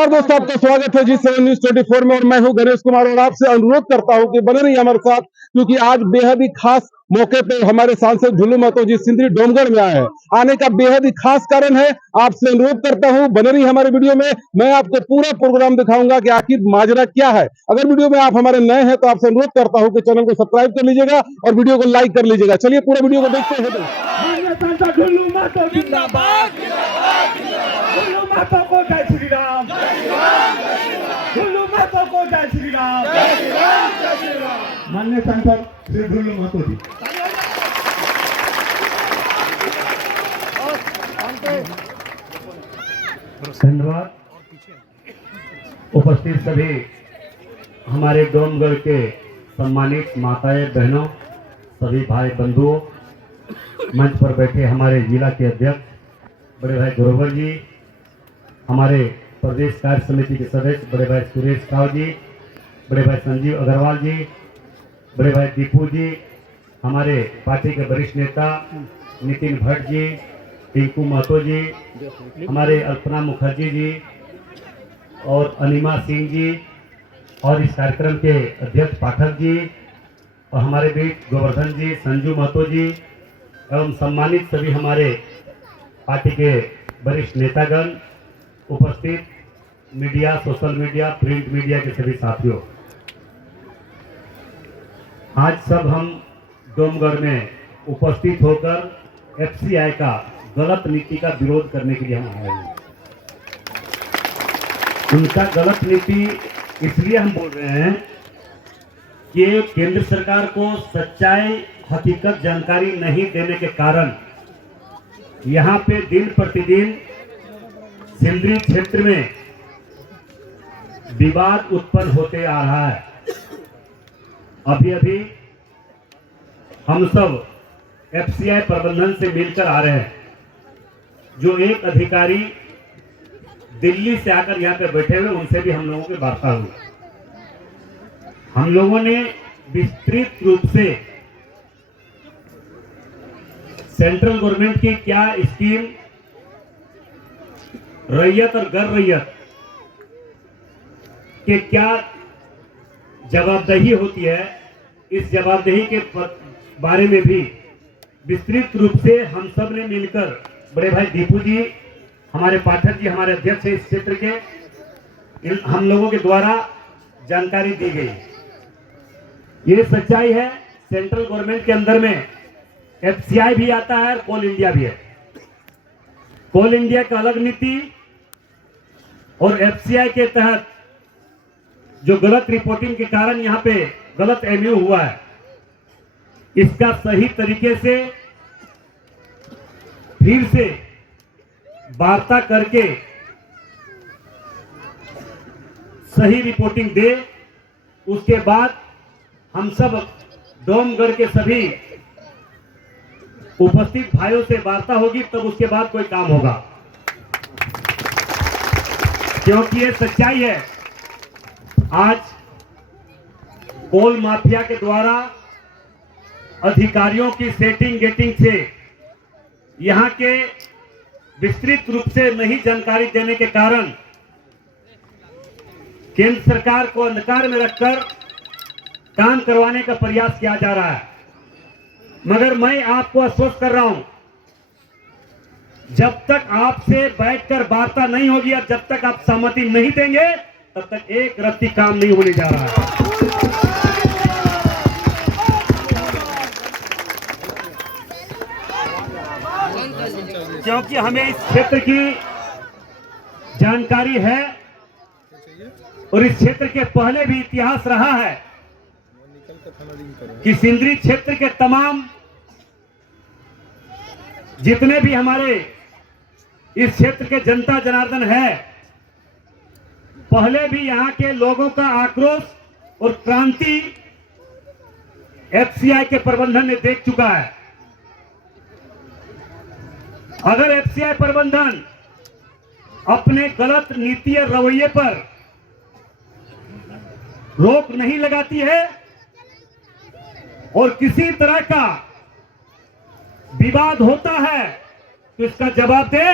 नमस्कार दोस्तों, आपका स्वागत है जी 7 न्यूज 24 में और मैं हूं गणेश कुमार और आपसे अनुरोध करता हूं कि बने रहिए हमारे साथ, क्योंकि आज बेहद ही खास मौके पे हमारे सांसद ढुल्लू महतो जी सिंदरी डोमगढ़ में आए हैं। आने का बेहद ही खास कारण है। आपसे अनुरोध करता हूं, बने रहिए हमारे वीडियो में। मैं आपको पूरा प्रोग्राम दिखाऊंगा कि आखिर माजरा क्या है। अगर वीडियो में आप हमारे नए हैं तो आपसे अनुरोध करता हूं कि चैनल को सब्सक्राइब कर लीजिएगा और वीडियो को लाइक कर लीजिएगा। चलिए पूरा वीडियो को देखते हैं। ढुल्लू महतो जिंदाबाद, ढुल्लू महतो को जय श्री राम, ढुल्लू महतो को जय श्री राम। माननीय सांसद श्री ढुल्लू महतो जी। धन्यवाद। उपस्थित सभी हमारे डोमगढ़ के सम्मानित माताएं बहनों, सभी भाई बंधुओं, मंच पर बैठे हमारे जिला के अध्यक्ष बड़े भाई ग्रोवर जी, हमारे प्रदेश कार्य समिति के सदस्य बड़े भाई सुरेश राव जी, बड़े भाई संजीव अग्रवाल जी, बड़े भाई दीपू जी, हमारे पार्टी के वरिष्ठ नेता नितिन भट्ट जी, टिंकू महतो जी, हमारे अल्पना मुखर्जी जी और अनिमा सिंह जी, और इस कार्यक्रम के अध्यक्ष पाठक जी और हमारे बीच गोवर्धन जी, संजू महतो जी एवं सम्मानित सभी हमारे पार्टी के वरिष्ठ नेतागण, उपस्थित media, social media, print media के सभी साथियों, आज सब हम डोमगढ़ में उपस्थित होकर एफसीआई का गलत नीति का विरोध करने के लिए हम आए हैं। उनका गलत नीति इसलिए हम बोल रहे हैं कि केंद्र सरकार को सच्चाई हकीकत जानकारी नहीं देने के कारण यहाँ पे दिन प्रतिदिन सिंदरी क्षेत्र में विवाद उत्पन्न होते आ रहा है। अभी अभी हम सब एफसीआई प्रबंधन से मिलकर आ रहे हैं। जो एक अधिकारी दिल्ली से आकर यहाँ पे बैठे हुए, उनसे भी हम लोगों की वार्ता हुई। हम लोगों ने विस्तृत रूप से सेंट्रल गवर्नमेंट की क्या स्कीम रैयत और गैर रैयत के क्या जवाबदेही होती है, इस जवाबदेही के बारे में भी विस्तृत रूप से हम सब ने मिलकर, बड़े भाई दीपू जी, हमारे पाठक जी, हमारे अध्यक्ष इस क्षेत्र के, हम लोगों के द्वारा जानकारी दी गई। ये सच्चाई है। सेंट्रल गवर्नमेंट के अंदर में एफसीआई भी आता है और कोल इंडिया भी है। कोल इंडिया का अलग नीति और एफसीआई के तहत जो गलत रिपोर्टिंग के कारण यहाँ पे गलत एमयू हुआ है, इसका सही तरीके से फिर से वार्ता करके सही रिपोर्टिंग दे। उसके बाद हम सब डोमगढ़ के सभी उपस्थित भाइयों से वार्ता होगी, तब उसके बाद कोई काम होगा, क्योंकि ये सच्चाई है। आज कोल माफिया के द्वारा अधिकारियों की सेटिंग गेटिंग से यहाँ के विस्तृत रूप से नहीं जानकारी देने के कारण केंद्र सरकार को अंधकार में रखकर काम करवाने का प्रयास किया जा रहा है। मगर मैं आपको आश्वस्त कर रहा हूं, जब तक आपसे बैठकर वार्ता नहीं होगी और जब तक आप सहमति नहीं देंगे, तब तक एक रत्ती काम नहीं होने जा रहा है। क्योंकि हमें इस क्षेत्र की जानकारी है और इस क्षेत्र के पहले भी इतिहास रहा है कि सिंदरी क्षेत्र के तमाम जितने भी हमारे इस क्षेत्र के जनता जनार्दन है, पहले भी यहाँ के लोगों का आक्रोश और क्रांति एफसीआई के प्रबंधन ने देख चुका है। अगर एफसीआई प्रबंधन अपने गलत नीति और रवैये पर रोक नहीं लगाती है और किसी तरह का विवाद होता है तो इसका जवाब दे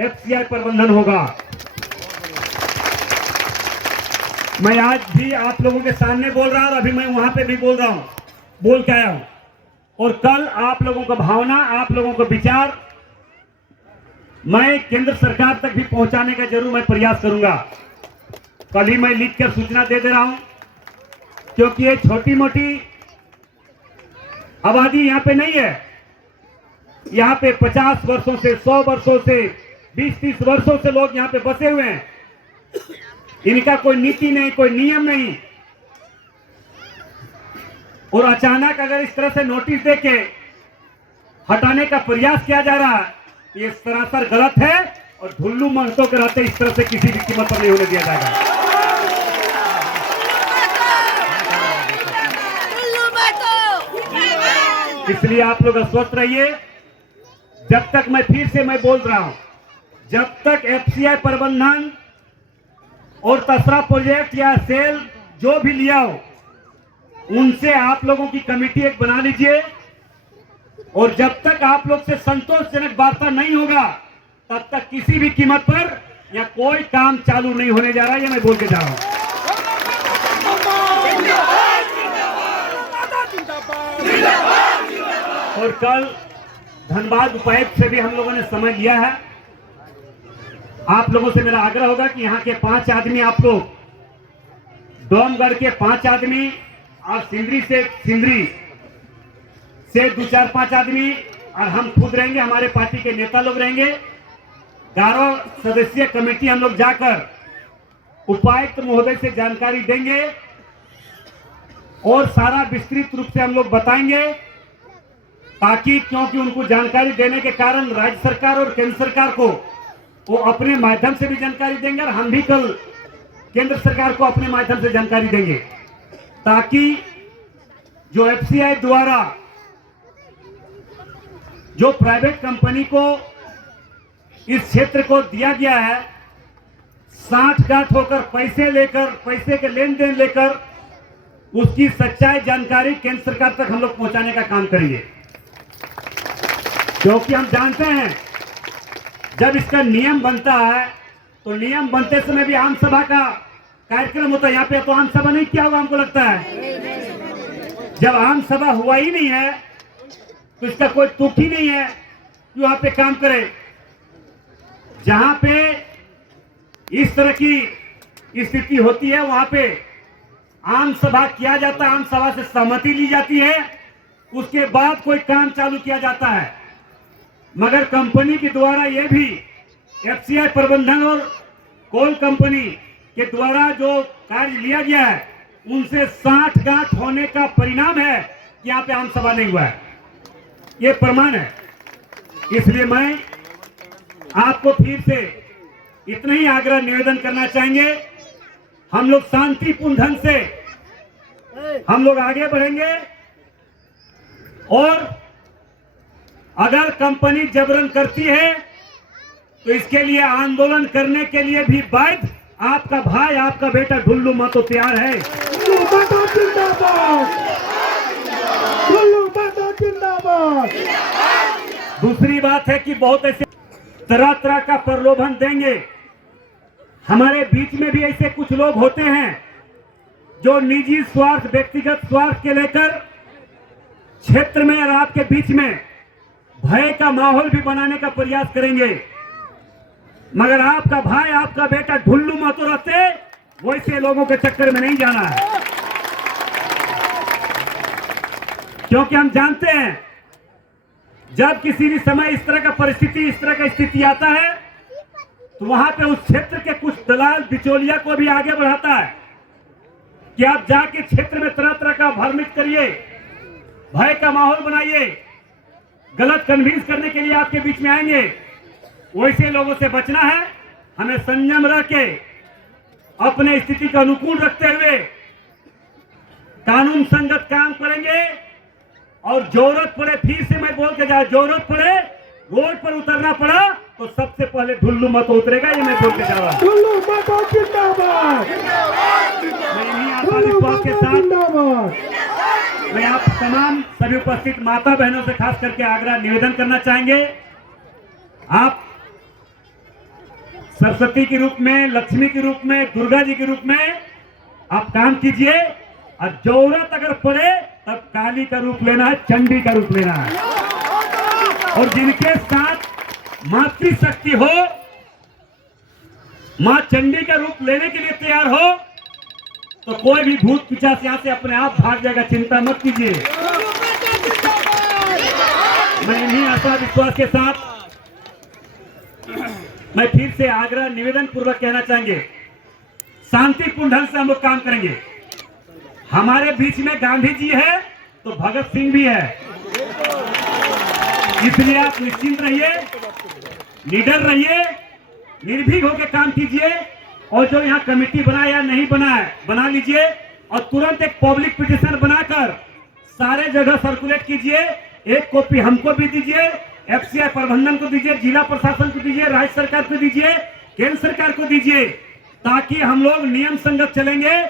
एफसीआई प्रबंधन होगा। मैं आज भी आप लोगों के सामने बोल रहा हूं और अभी मैं वहां पे भी बोल रहा हूं, बोल के आया हूं। और कल आप लोगों को भावना, आप लोगों को विचार मैं केंद्र सरकार तक भी पहुंचाने का जरूर मैं प्रयास करूंगा। कल ही मैं लिख कर सूचना दे रहा हूं, क्योंकि ये छोटी मोटी आबादी यहां पे नहीं है। यहां पे 50 वर्षों से, 100 वर्षों से, 20-30 वर्षों से लोग यहां पे बसे हुए हैं। इनका कोई नीति नहीं, कोई नियम नहीं, और अचानक अगर इस तरह से नोटिस देके हटाने का प्रयास किया जा रहा है, ये सरासर गलत है और ढुल्लू महतो के रहते इस तरह से किसी भी कीमत पर नहीं होने दिया जाएगा। इसलिए आप लोग स्वस्थ रहिए। जब तक मैं बोल रहा हूं, जब तक एफसीआई प्रबंधन और तसरा प्रोजेक्ट या सेल जो भी लिया हो, उनसे आप लोगों की कमेटी एक बना लीजिए, और जब तक आप लोग से संतोषजनक वार्ता नहीं होगा, तब तक किसी भी कीमत पर या कोई काम चालू नहीं होने जा रहा है। ये मैं बोल के जा रहा हूं। और कल धनबाद उपायुक्त से भी हम लोगों ने समय लिया है। आप लोगों से मेरा आग्रह होगा कि यहाँ के 5 आदमी, आप लोग डोमगढ़ के 5 आदमी और सिंदरी से 2-4-5 आदमी, और हम खुद रहेंगे, हमारे पार्टी के नेता लोग रहेंगे। 11 सदस्यीय कमेटी हम लोग जाकर उपायुक्त महोदय से जानकारी देंगे और सारा विस्तृत रूप से हम लोग बताएंगे, ताकि क्योंकि उनको जानकारी देने के कारण राज्य सरकार और केंद्र सरकार को वो अपने माध्यम से भी जानकारी देंगे, और हम भी कल केंद्र सरकार को अपने माध्यम से जानकारी देंगे, ताकि जो एफसीआई द्वारा जो प्राइवेट कंपनी को इस क्षेत्र को दिया गया है, साठगांठ होकर पैसे के लेन देन लेकर उसकी सच्चाई जानकारी केंद्र सरकार तक हम लोग पहुंचाने का काम करेंगे। क्योंकि हम जानते हैं जब इसका नियम बनता है, तो नियम बनते समय भी आम सभा का कार्यक्रम होता है। यहाँ पे तो आम सभा नहीं किया होगा, हमको लगता है। जब आम सभा हुआ ही नहीं है, तो इसका कोई तुक ही नहीं है कि वहां पे काम करे। जहां पे इस तरह की स्थिति होती है, वहां पे आम सभा किया जाता है, आम सभा से सहमति ली जाती है, उसके बाद कोई काम चालू किया जाता है। मगर कंपनी के द्वारा ये भी एफसीआई प्रबंधन और कोल कंपनी के द्वारा जो कार्य लिया गया है, उनसे साठगांठ होने का परिणाम है कि यहाँ पे आम सभा नहीं हुआ है। ये प्रमाण है। इसलिए मैं आपको फिर से इतना ही आग्रह निवेदन करना चाहेंगे, हम लोग शांतिपूर्ण ढंग से हम लोग आगे बढ़ेंगे, और अगर कंपनी जबरन करती है तो इसके लिए आंदोलन करने के लिए भी बाध्य आपका भाई, आपका बेटा ढुल्लू महतो तैयार है। दूसरी बात है कि बहुत ऐसे तरह तरह का प्रलोभन देंगे। हमारे बीच में भी ऐसे कुछ लोग होते हैं जो निजी स्वार्थ, व्यक्तिगत स्वार्थ के लेकर क्षेत्र में और आपके बीच में भय का माहौल भी बनाने का प्रयास करेंगे। मगर आपका भाई, आपका बेटा ढुल्लू महतो रहते वैसे लोगों के चक्कर में नहीं जाना है। क्योंकि हम जानते हैं जब किसी भी समय इस तरह का स्थिति आता है, तो वहां पे उस क्षेत्र के कुछ दलाल बिचौलिया को भी आगे बढ़ाता है कि आप जाके क्षेत्र में तरह तरह का भ्रमित करिए, भय का माहौल बनाइए, गलत कन्विंस करने के लिए आपके बीच में आएंगे। वैसे लोगों से बचना है। हमें संयम रख के अपने स्थिति का अनुकूल रखते हुए कानून संगत काम करेंगे, और जरूरत पड़े, फिर से मैं बोल के जा, जरूरत पड़े रोड पर उतरना पड़ा तो सबसे पहले ढुल्लू महतो उतरेगा। ये मैं बोल के जा रहा हूं। मैं इन्हीं आत्मविश्वास के साथ मैं आप तमाम सभी उपस्थित माता बहनों से खास करके आग्रह निवेदन करना चाहेंगे, आप सरस्वती के रूप में, लक्ष्मी के रूप में, दुर्गा जी के रूप में आप काम कीजिए और जरूरत अगर पड़े तब काली का रूप लेना है, चंडी का रूप लेना है। और जिनके साथ मातृशक्ति हो, मां चंडी का रूप लेने के लिए तैयार हो, तो कोई भी भूत पिशाच यहां से अपने आप भाग जाएगा, चिंता मत कीजिए। मैं इन्हीं आशा विश्वास के साथ मैं फिर से आग्रह निवेदन पूर्वक कहना चाहेंगे, शांतिपूर्ण ढंग से हम लोग काम करेंगे। हमारे बीच में गांधी जी है तो भगत सिंह भी है, इसलिए आप निश्चिंत रहिए, निडर रहिए, निर्भीक होकर काम कीजिए। और जो यहाँ कमेटी बना या नहीं बना है, बना लीजिए और तुरंत एक पब्लिक पिटिशन बनाकर सारे जगह सर्कुलेट कीजिए। एक कॉपी हमको भी दीजिए, एफसीआई प्रबंधन को दीजिए, जिला प्रशासन को दीजिए, राज्य सरकार को दीजिए, केंद्र सरकार को दीजिए, ताकि हम लोग नियम संगत चलेंगे।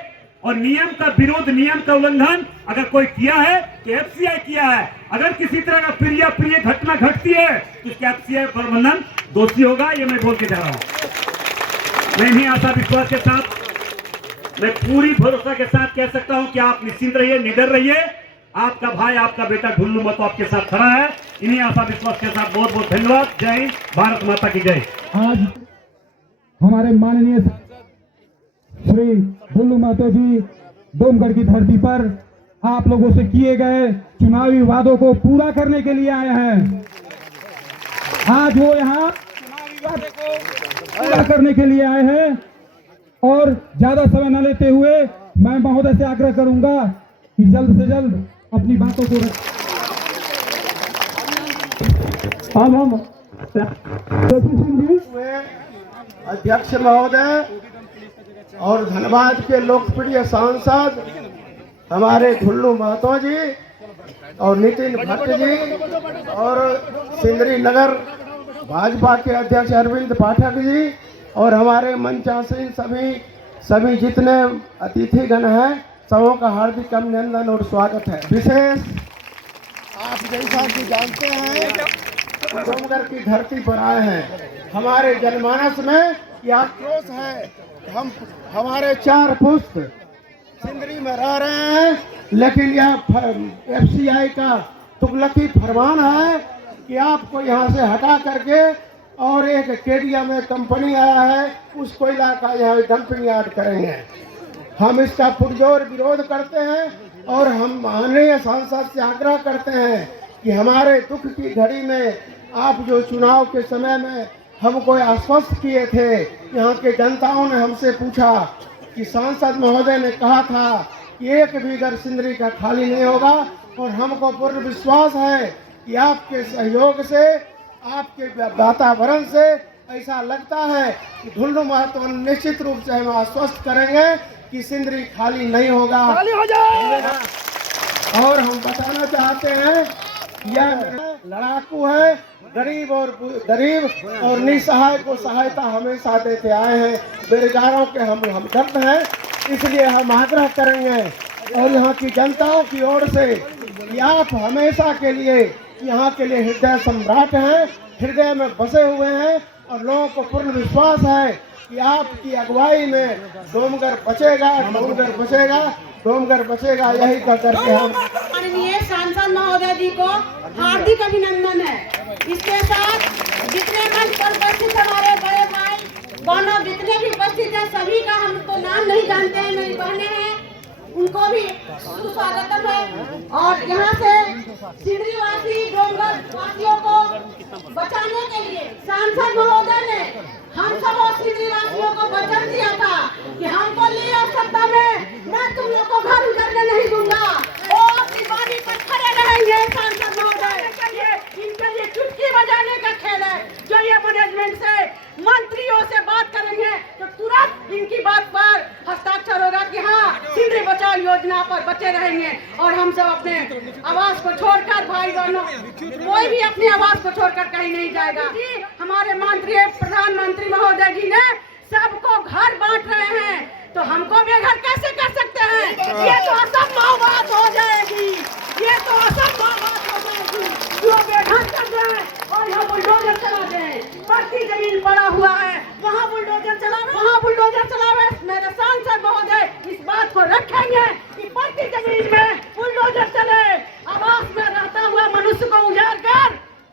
और नियम का विरोध, नियम का उल्लंघन अगर कोई किया है तो एफसीआई किया है। अगर किसी तरह का प्रिय घटना घटती है तो इसका एफसीआई प्रबंधन दोषी होगा, ये मैं बोल के जा रहा हूं। मैं इन्हीं आशा विश्वास के साथ, मैं पूरी भरोसा के साथ कह सकता हूं कि आप निश्चिंत रहिए, निडर रहिए। आपका भाई, आपका बेटा ढुल्लू महतो आपके साथ खड़ा है। इन्हीं आशा विश्वास के साथ बहुत बहुत धन्यवाद। जय हिंद, भारत माता की जय। आज हमारे माननीय श्री ढुल्लू महतो जी डोमगढ़ की धरती पर आप लोगों से किए गए चुनावी वादों को पूरा करने के लिए आए हैं। आज वो यहाँ चुनावी वादे को पूरा करने के लिए आए हैं। और ज्यादा समय न लेते हुए मैं महोदय से आग्रह करूंगा कि जल्द से जल्द अपनी बातों को हम सिंह जी अध्यक्ष महोदय और धनबाद के लोकप्रिय सांसद हमारे ढुल्लू महतो जी और नितिन भट्ट जी और सिंदरी नगर भाजपा के अध्यक्ष अरविंद पाठक जी और हमारे मंचासीन सभी जितने अतिथिगण हैं, सबों का हार्दिक अभिनंदन और स्वागत है। विशेष आप जैसा कि जानते हैं डोमगढ़ की धरती पर आए हैं। हमारे जनमानस में यह आक्रोश है, हमारे 4 पुस्त सिंदरी में रह रहे हैं, लेकिन यह एफसीआई का तुगलकी फरमान है कि आपको यहाँ से हटा करके और एक केडिया में कंपनी आया है, उस कोयला का यहाँ डंपिंग यार्ड करेंगे। हम इसका पुरजोर विरोध करते हैं और हम माननीय सांसद से आग्रह करते हैं कि हमारे दुख की घड़ी में आप जो चुनाव के समय में हमको आश्वस्त किए थे, यहाँ के जनताओं ने हमसे पूछा कि सांसद महोदय ने कहा था कि एक भी घर सिंदरी का खाली नहीं होगा, और हमको पूर्ण विश्वास है कि आपके सहयोग से, आपके वातावरण से ऐसा लगता है कि ढुल्लू महतो निश्चित रूप से हम आश्वस्त करेंगे कि सिंदरी खाली नहीं होगा, खाली हो जाए। और हम बताना चाहते हैं यह लड़ाकू है, गरीब और निसहाय को सहायता हमेशा देते आए हैं। बेरोजगारों के हम दर्द हैं, इसलिए हम आग्रह करेंगे और यहाँ की जनताओं की ओर से कि आप हमेशा के लिए यहाँ के लिए हृदय सम्राट हैं, हृदय में बसे हुए हैं और लोगों को पूर्ण विश्वास है कि आपकी अगुवाई में डोमगढ़ बचेगा, डोमगढ़ बचेगा, डोमगढ़ बचेगा। यही कर करके हम माननीय सांसद महोदय जी को हार्दिक अभिनंदन है। इसके साथ जितने मंच पर उपस्थित हमारे बड़े भाई बहनों जितने भी उपस्थित हैं, सभी का हम तो नाम नहीं जानते हैं, मेरी बहनें हैं, उनको भी सुस्वागतम है। और यहाँ से सिंदरी वासी डोमगढ़ वासियों को बचाने के लिए सांसद महोदय ने हम सब सिंदरी वासियों को वचन दिया था कि हमको ले आ सकता मैं तुम लोग को घर उजड़ने नहीं दूंगा और अपनी बारी पर खड़े रहेंगे। सांसद महोदय इनके लिए चुटकी बजाने का खेल है। जो ये मैनेजमेंट से मंत्रियों से बात करेंगे तो तुरंत इनकी बात पर हस्ताक्षर होगा कि हाँ सिंदरी बचाओ योजना पर बचे रहेंगे। और हम सब अपने आवास को छोड़कर, भाई बहनों, कोई भी अपनी आवास को छोड़कर कहीं नहीं जाएगा। हमारे मंत्री प्रधानमंत्री महोदय जी ने सबको घर बांट रहे हैं, तो हमको बेघर कैसे कर सकते हैं? ये तो असंभव बात हो जाएगी, ये तो असंभव बात हो जाएगी। जो बेघर कर दें और यहाँ बुलडोजर चला दें, पक्की जमीन पड़ा हुआ है, वहाँ बुलडोजर चलावे, वहाँ बुलडोजर चलावे। मेरे सांसद महोदय इस बात को चाहेंगे कि पड़ती जमीन में बुलडोजर चले। आवास में रहता हुआ मनुष्य को उजाड़ कर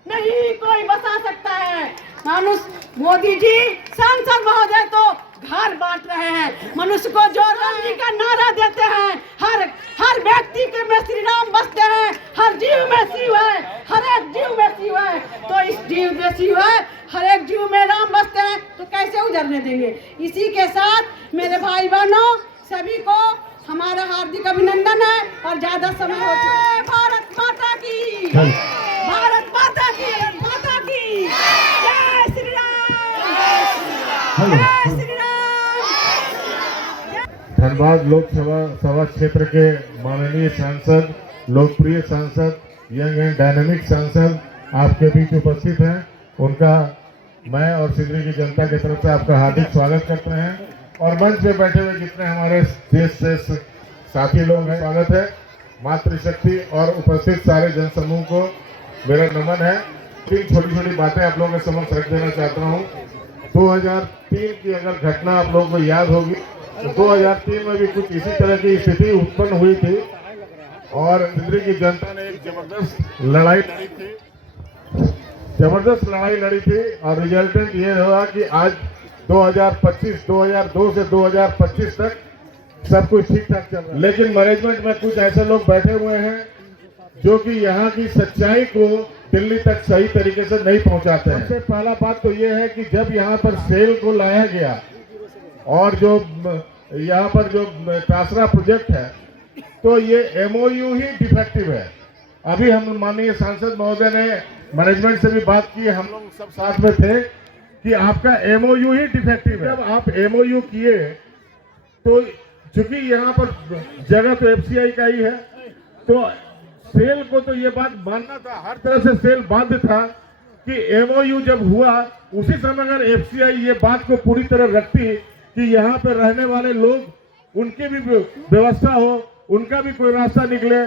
नहीं कोई बसा सकता है। मनुष्य मोदी जी सांसद महोदय तो घर बांट रहे हैं, मनुष्य को जो राम जी का नारा देते हैं, हर व्यक्ति के में श्री राम बसते हैं, हर जीव में शिव है, हर एक जीव में शिव है। तो इस जीव में शिव है, हर एक जीव में राम बसते हैं, तो कैसे उजरने देंगे। इसी के साथ मेरे भाई बहनों सभी को हमारा हार्दिक अभिनंदन है और ज्यादा समय हो चुका है। भारत माता की, भारत माता की, माता की जय श्री राम, जय श्री राम। धनबाद लोकसभा सभा क्षेत्र के माननीय सांसद, लोकप्रिय सांसद, यंग एंड डायनेमिक सांसद आपके बीच उपस्थित हैं। उनका मैं और सिंदरी की जनता की तरफ से आपका हार्दिक स्वागत करते हैं और मंच पे बैठे हुए जितने हमारे देश से साथी लोग हैं, स्वागत है। मातृशक्ति और उपस्थित सारे जनसमूह को मेरा नमन है। तीन छोटी छोटी बातें आप लोगों के समक्ष रख देना चाहता हूँ। 2003 की अगर घटना आप लोगों को याद होगी तो 2003 में भी कुछ इसी तरह की स्थिति उत्पन्न हुई थी और सिंदरी की जनता ने एक जबरदस्त लड़ाई लड़ी थी और रिजल्टेंट ये हुआ कि आज 2002 से 2025 तक सब कुछ ठीक ठाक चल रहा है। लेकिन मैनेजमेंट में कुछ ऐसे लोग बैठे हुए हैं जो कि यहाँ की सच्चाई को दिल्ली तक सही तरीके से नहीं पहुँचाते हैं। सबसे पहला बात तो ये है कि जब यहाँ पर सेल को लाया गया और जो यहाँ पर जो टासरा प्रोजेक्ट है तो ये MOU ही डिफेक्टिव है। अभी हम माननीय सांसद महोदय ने मैनेजमेंट से भी बात की, हम लोग सब साथ में थे कि आपका MOU ही डिफेक्टिव है। जब आप MOU किए तो चूंकि यहाँ पर जगह तो FCI का ही है तो सेल को तो ये बात मानना था, हर तरह से सेल बाध्य था कि MOU जब हुआ उसी समय अगर FCI ये बात को पूरी तरह रखती कि यहाँ पर रहने वाले लोग उनकी भी व्यवस्था हो, उनका भी कोई रास्ता निकले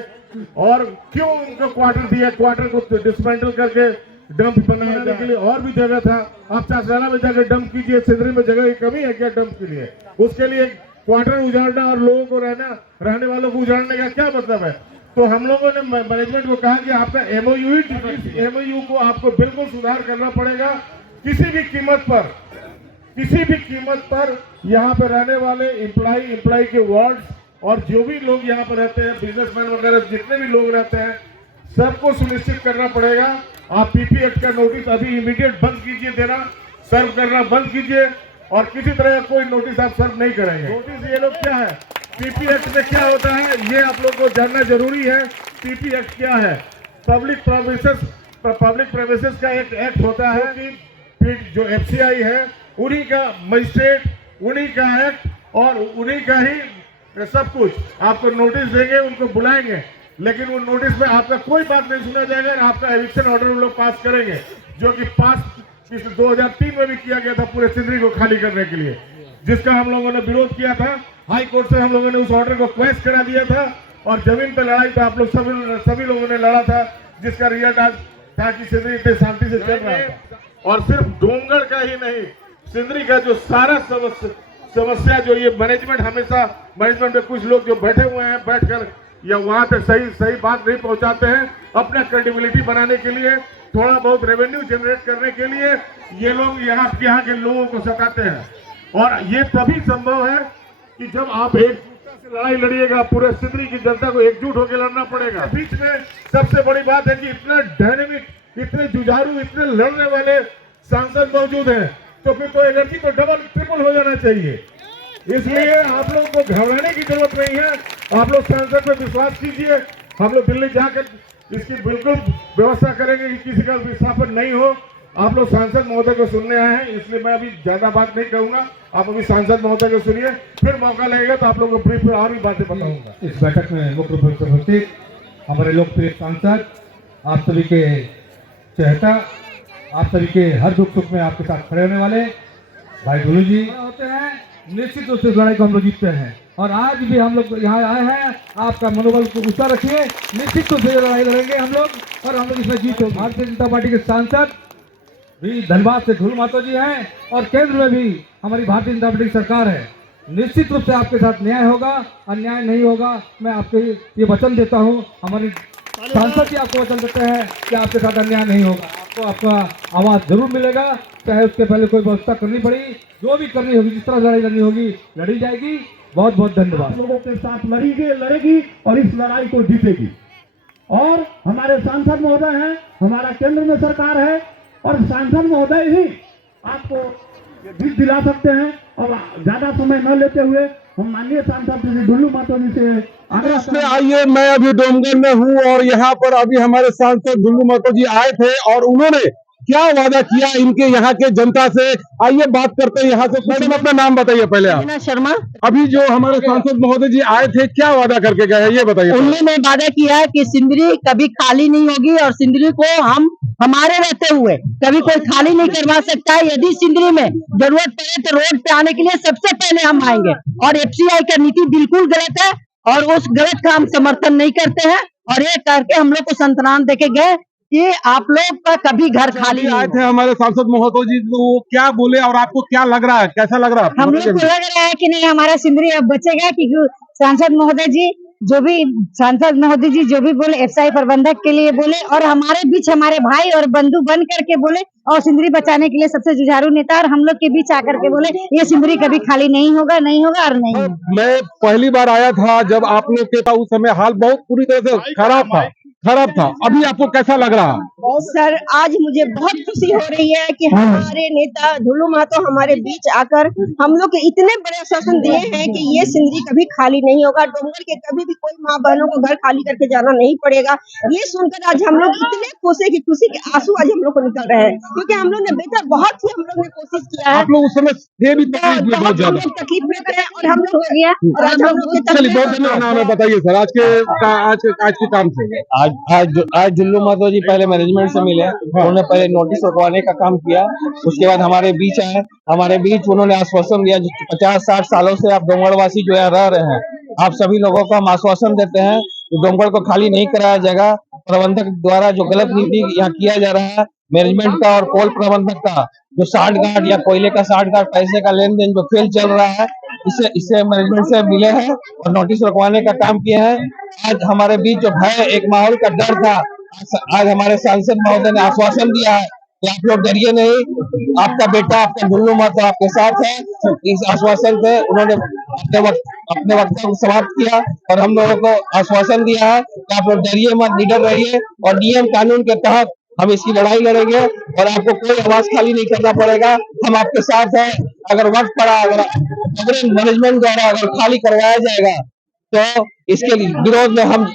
और क्यों उनको क्वार्टर दिया, क्वार्टर को डिसमेंटल करके डंप बनाने के लिए और भी जगह था। आप चासराना में जाकर डंप कीजिए, सिंदरी में जगह की कमी है क्या डंप के लिए? उसके लिए क्वार्टर उजाड़ना और लोगों को रहने वालों को उजाड़ने का क्या मतलब है? तो हम लोगों ने मैनेजमेंट को कहा कि आपका MOU को आपको बिल्कुल सुधार करना पड़ेगा। किसी भी कीमत पर यहाँ पर रहने वाले एम्प्लॉय के वार्ड्स और जो भी लोग यहाँ पर रहते हैं, बिजनेसमैन वगैरह जितने भी लोग रहते हैं, सबको सुनिश्चित करना पड़ेगा। आप PP एक्ट का नोटिस अभी इमीडिएट बंद कीजिए, देना सर्व करना बंद कीजिए और किसी तरह का कोई नोटिस आप सर्व नहीं करेंगे। नोटिस ये लोग क्या है, PP एक्ट में क्या होता है ये आप लोग को जानना जरूरी है। PP एक्ट क्या है? पब्लिक प्रेमिसेस का एक एक्ट होता है कि जो FCI है उन्हीं का मजिस्ट्रेट, उन्हीं का एक्ट और उन्हीं का ही सब कुछ। आपको नोटिस देंगे, उनको बुलाएंगे, लेकिन वो नोटिस में आपका कोई बात नहीं सुना जाएगा और आपका एविक्शन ऑर्डर वो लोग पास करेंगे, जो कि 2003 में भी किया गया था पूरे सिंदरी को खाली करने के लिए, जिसका हम लोगों ने विरोध किया था। हाई कोर्ट से हम लोगों ने उस ऑर्डर को क्वेश्चन करा दिया था और जमीन पर लड़ाई तो आप लोग सभी लोगों ने लड़ा था, जिसका रिजल्ट आज था कि सिंदरी इतनी शांति से चल रहा था। और सिर्फ डोंगढ़ का ही नहीं, सिंदरी का जो सारा समस्या जो ये मैनेजमेंट में कुछ लोग जो बैठे हुए हैं, बैठकर या वहां तक सही बात नहीं पहुंचाते हैं, अपना क्रेडिबिलिटी बनाने के लिए, थोड़ा बहुत रेवेन्यू जनरेट करने के लिए ये लोग यहाँ के लोगों को सताते हैं। और ये तभी संभव है कि जब आप एकजुटता से लड़ाई लड़िएगा, पूरे सिंदरी की जनता को एकजुट होकर लड़ना पड़ेगा। बीच में सबसे बड़ी बात है कि इतना डायनेमिक, इतने जुझारू, इतने लड़ने वाले सांसद मौजूद हैं, तो फिर तो एनर्जी तो डबल ट्रिपल हो जाना चाहिए। इसलिए आप लोग को घबराने की जरूरत नहीं है, आप लोग सांसद पे विश्वास कीजिए। हम लोग दिल्ली जाकर इसकी बिल्कुल व्यवस्था करेंगे कि किसी का विस्थापन नहीं हो। आप लोग सांसद महोदय को सुनने आए हैं, इसलिए मैं अभी ज्यादा बात नहीं कहूंगा। आप अभी सांसद महोदय को सुनिए, फिर मौका लगेगा तो आप लोगों को ब्रीफ में और भी बातें बताऊंगा। इस बैठक में मुख्य रूप से उपस्थित हमारे लोकप्रिय सांसद, आप सभी के चहेता, आप सभी के हर दुख सुख में आपके साथ खड़े होने वाले भाई ढुल्लू जी होते हैं। निश्चित रूप से लड़ाई को हम लोग जीतते हैं और आज भी हम लोग यहाँ आए हैं। आपका मनोबल को ऊंचा रखिए, निश्चित रूप से लड़ाई लड़ेंगे हम लोग और हम लोग इसमें जीत होगी। भारतीय जनता पार्टी के सांसद भी धनबाद से ढुल्लू महतो जी हैं और केंद्र में भी हमारी भारतीय जनता पार्टी की सरकार है। निश्चित रूप से आपके साथ न्याय होगा, अन्याय नहीं होगा। मैं आपके ये वचन देता हूँ, हमारे सांसद जी आपको वचन देते हैं कि आपके साथ अन्याय नहीं होगा, आपको आपका आवाज़ जरूर मिलेगा, चाहे उसके पहले कोई व्यवस्था करनी पड़ी, जो भी करनी होगी, जिस तरह लड़ाई लड़नी होगी लड़ी जाएगी। बहुत बहुत धन्यवाद। लोगों के साथ लड़ेगी और इस लड़ाई को जीतेगी। और हमारे सांसद महोदय हैं, हमारा केंद्र में सरकार है और सांसद महोदय ही आपको जीत दिला सकते हैं। और ज्यादा समय न लेते हुए हम माननीय सांसद श्री ढुल्लू महतो जी से आग्रह इसमें आइए, मैं अभी डोमगढ़ में हूँ और यहाँ पर अभी हमारे सांसद ढुल्लू महतो जी आए थे और उन्होंने क्या वादा किया इनके यहाँ के जनता से, आइए बात करते हैं यहाँ से। मैडम अपना नाम बताइए पहले आप। शर्मा। अभी जो हमारे सांसद महोदय जी आए थे, क्या वादा करके गए हैं ये बताइए। उन्होंने वादा किया है कि सिंदरी कभी खाली नहीं होगी और सिंदरी को हम हमारे रहते हुए कभी कोई खाली नहीं करवा सकता है। यदि सिंदरी में जरूरत पड़े तो रोड पे आने के लिए सबसे पहले हम आएंगे। और एफसीआई का नीति बिल्कुल गलत है और उस गलत का हम समर्थन नहीं करते हैं। और ये करके हम लोग को संतरान देके गए कि आप लोग का कभी घर खाली आए थे हमारे सांसद महोदय जी, तो वो क्या बोले और आपको क्या लग रहा है, कैसा लग रहा है? हम लोग को लग रहा है कि नहीं हमारा सिंदरी अब बचेगा, क्योंकि सांसद महोदय जी जो भी बोले एफसीआई प्रबंधक के लिए बोले और हमारे बीच हमारे भाई और बंधु बन करके बोले और सिंदरी बचाने के लिए सबसे जुझारू नेता और हम लोग के बीच आकर के बोले ये सिंदरी कभी खाली नहीं होगा और नहीं होगा। मैं पहली बार आया था जब आप लोग के उस समय हाल बहुत पूरी तरह से खराब था। अभी आपको कैसा लग रहा है? सर आज मुझे बहुत खुशी हो रही है कि हमारे नेता ढुल्लू महतो हमारे बीच आकर हम लोग के इतने बड़े आश्वासन दिए हैं कि ये सिंदरी कभी खाली नहीं होगा, डोंगर के कभी भी कोई माँ बहनों को घर खाली करके जाना नहीं पड़ेगा। ये सुनकर आज हम लोग इतने खुशी के आंसू आज हम लोग को निकल रहे हैं, क्योंकि हम लोग ने बेटा बहुत ही हम लोग ने कोशिश किया है। आप लोग उस समय थे भी बहुत ज्यादा तकलीफ में थे और हम लोग हो गया और आज हम लोग के बताइए सर आज के काम से। आज ढुल्लू महतो जी पहले मैनेजमेंट से मिले, उन्होंने पहले नोटिस रुकवाने का काम किया, उसके बाद हमारे बीच आए, हमारे बीच उन्होंने आश्वासन दिया 50-60 सालों से आप डोंगरवासी जो यहाँ रह रहे हैं, आप सभी लोगों को हम आश्वासन देते हैं कि डोंगर को खाली नहीं कराया जाएगा। प्रबंधक द्वारा जो गलत नीति यहाँ किया जा रहा है मैनेजमेंट का और कोल प्रबंधक का, जो साठगांठ या कोयले का साठगांठ पैसे का लेन देन जो खेल चल रहा है, इससे मैनेजमेंट से मिले हैं और नोटिस रुकवाने का काम किया है। आज हमारे बीच जो भय एक माहौल का डर था, आज हमारे सांसद महोदय ने आश्वासन दिया है कि आप लोग डरिए नहीं, आपका बेटा आपका ढुल्लू महतो आपके साथ है। इस आश्वासन से उन्होंने अपने वक्त को समाप्त किया और हम लोगों को आश्वासन दिया है कि आप लोग डरिए मत, निडर रहिए और नियम कानून के तहत हम इसकी लड़ाई लड़ेंगे और आपको कोई आवाज खाली नहीं करना पड़ेगा। हम आपके साथ हैं। अगर वक्त पड़ा, अगर मैनेजमेंट द्वारा अगर खाली करवाया जाएगा तो इसके विरोध में हम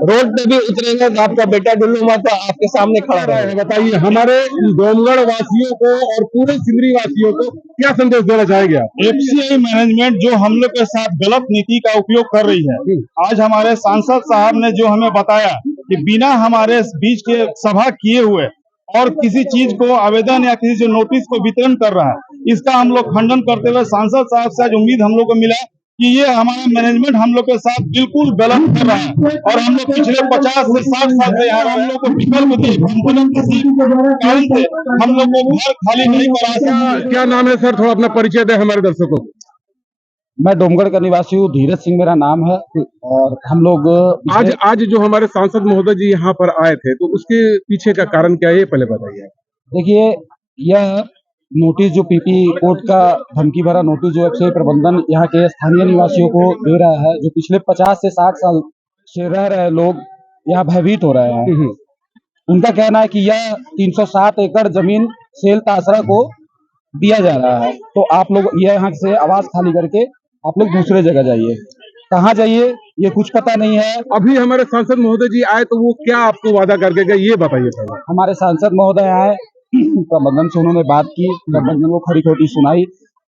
रोड पे भी उतरेंगे तो आपका बेटा ढुल्लू महतो आपके सामने खड़ा रहेगा। बताइए हमारे डोमगढ़ वासियों को और पूरे सिंदरी वासियों को क्या संदेश देना चाहेंगे आप? एफसीआई मैनेजमेंट जो हम लोग के साथ गलत नीति का उपयोग कर रही है, आज हमारे सांसद साहब ने जो हमें बताया कि बिना हमारे बीच के सभा किए हुए और किसी चीज को आवेदन या किसी जो नोटिस को वितरण कर रहा है, इसका हम लोग खंडन करते हुए सांसद साहब से आज उम्मीद हम लोग को मिला कि ये हमारा मैनेजमेंट हम लोग के साथ बिल्कुल गलत कर रहा है और हम लोग पिछले 50 से 60 साल से यहाँ हम लोग को विकल्प दिए, किसी कारण से हम लोग को घर खाली नहीं करा सकते। क्या नाम है सर, थोड़ा अपना परिचय दे हमारे दर्शकों को। मैं डोमगढ़ का निवासी हूँ, धीरज सिंह मेरा नाम है। और हम लोग आज जो हमारे सांसद महोदय जी यहाँ पर आए थे, तो उसके पीछे का कारण क्या है, ये पहले बताइए। देखिए, यह नोटिस जो पीपी कोर्ट का धमकी भरा नोटिस जो एफसीआई प्रबंधन यहाँ के स्थानीय निवासियों को दे रहा है, जो पिछले 50 से 60 साल से रह रहे लोग यहाँ भयभीत हो रहे हैं। उनका कहना है कि यह 307 एकड़ जमीन सेल तासरा को दिया जा रहा है, तो आप लोग ये यहाँ से आवाज खाली करके आप लोग दूसरे जगह जाइए। कहाँ जाइए ये कुछ पता नहीं है। अभी हमारे सांसद महोदय जी आए तो वो क्या आपको वादा करके गए, ये बताइए पहले। हमारे सांसद महोदय आए, प्रबंधन से उन्होंने बात की, प्रबंधन को खरी खोटी सुनाई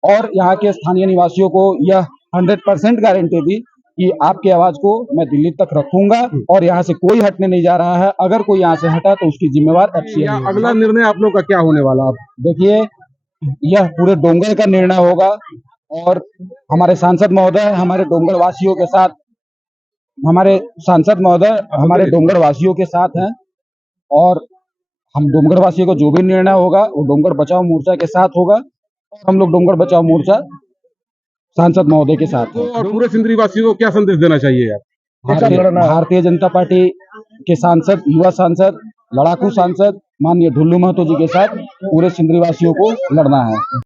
और यहाँ के स्थानीय निवासियों को यह 100% गारंटी दी कि आपकी आवाज को मैं दिल्ली तक रखूंगा और यहाँ से कोई हटने नहीं जा रहा है। अगर कोई यहाँ से हटा तो उसकी जिम्मेवार एफसीआई। अगला निर्णय आप लोग का क्या होने वाला? आप देखिए, यह पूरे डोंगर का निर्णय होगा और हमारे सांसद महोदय हमारे डोंगर वासियों के साथ, हमारे सांसद महोदय हमारे डोंगर वासियों के साथ हैं और हम डोंगर वासियों को जो भी निर्णय होगा वो डोंगर बचाओ मोर्चा के साथ होगा और हम लोग डोंगर बचाओ मोर्चा सांसद महोदय के साथ है। और पूरे सिंदरी वासियों को क्या संदेश देना चाहिए आप? भारतीय जनता पार्टी के सांसद, युवा सांसद, लड़ाकू सांसद माननीय ढुल्लू महतो जी के साथ पूरे सिंदरी वासियों को लड़ना है।